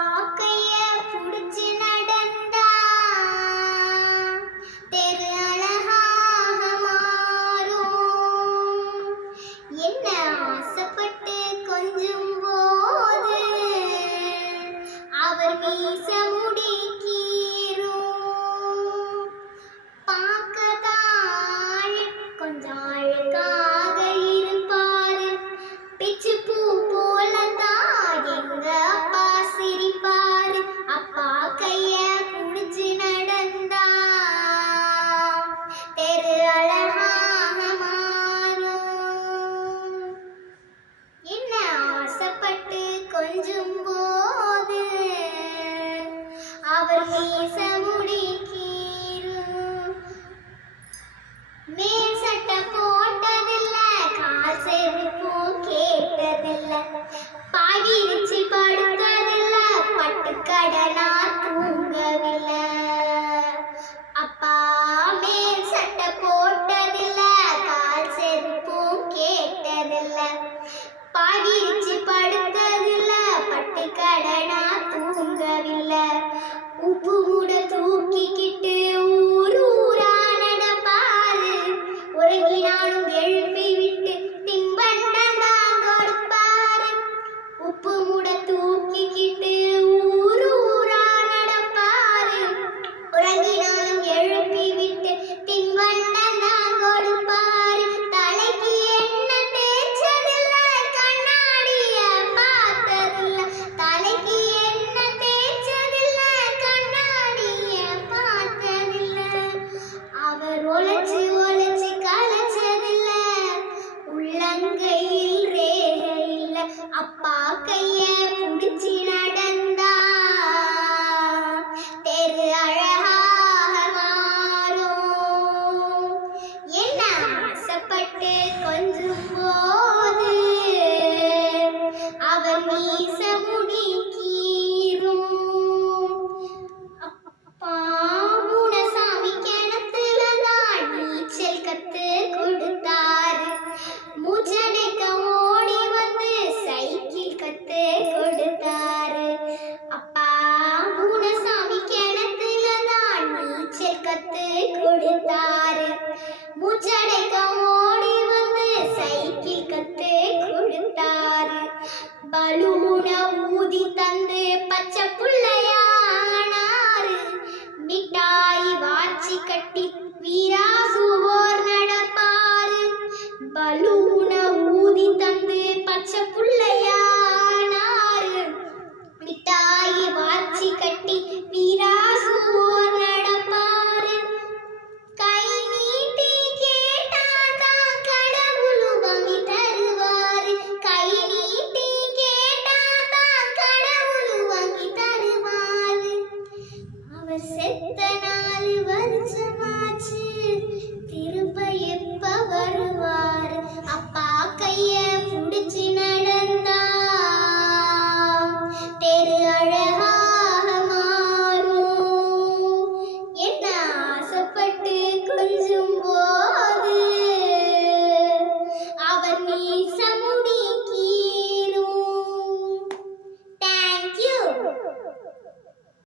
பாக்கைய புடிச்சு நடந்தா தெரு அழகாக மாறும். என்ன ஆசைப்பட்டு கொஞ்சும் போது அவர் மீச முடிக்கீரும். பார்க்கதான் கொஞ்சம் அழகாக இருப்பாரு. பிச்சு பூ போலதான் எங்க அப்பா சிரிப்பாரு. அப்பா கைய புடிச்சு நடந்தா தெரு அழகாக மாறும். என்ன ஆசைப்பட்டு கொஞ்சும் போது அவர் மீச முடிக்கீரும். மேல் சட்டை போட்டதில்ல, கால் செருப்பும் கேட்டதில்ல, பாய் விரிச்சு படுத்ததில்ல, பட்டுக்கடனா தூங்கவில்லை. அப்பா மேல் சட்டை போட்டதில்ல, கால் செருப்பும் கேட்டதில்ல, பாய் விரிச்சு படுத்ததில்ல, பட்டுக்கடனா தூங்கவில்லை. உப்பு மூட தூக்கிக்கிட்டு ஊர் ஊரா நடப்பாரு. உறங்கினாலும் எழுப்பி விட்டு தின்பண்டம் தான் கொடுப்பாரு. உப்பு மூட தூக்கிக்கிட்டு ஊர் ஊரா நடப்பாரு. உறங்கினாலும் எழுப்பி விட்டு தின்பண்டம் தான் கொடுப்பாரு. தலைக்கு எண்ணெய் தேய்ச்சதில்ல, கண்ணாடிய பார்த்ததில்ல, தலைக்கு எண்ணெய் தேய்ச்சதில்ல, கண்ணாடிய பார்த்ததில்ல. அவர் ஒளைச்சு ஒளைச்சு கலைச்சதில்ல, உள்ளங்கையில் ரேகை இல்ல. அப்பா கைய புடிச்சு நடந்தா தெரு அழகாக மாறும். என்ன ஆசைப்பட்டு கொஞ்சும் போது அவர் மீச முடிக்கீரும். அப்பா மூணசாமி கிணத்துலதான் நீச்சல் கத்து கொடுத்தாரு. மூச்சடைக்க ஓடி வந்து சைக்கிள் கத்து கொடுத்தாரு. அப்பா மூணசாமி கிணத்துலதான் நீச்சல் கத்து கொடுத்தாரு. மூச்சடைக்க ஓடி வந்து சைக்கிள் கத்து கொடுத்தாரு. பலூன ஊதி தந்து பச்சை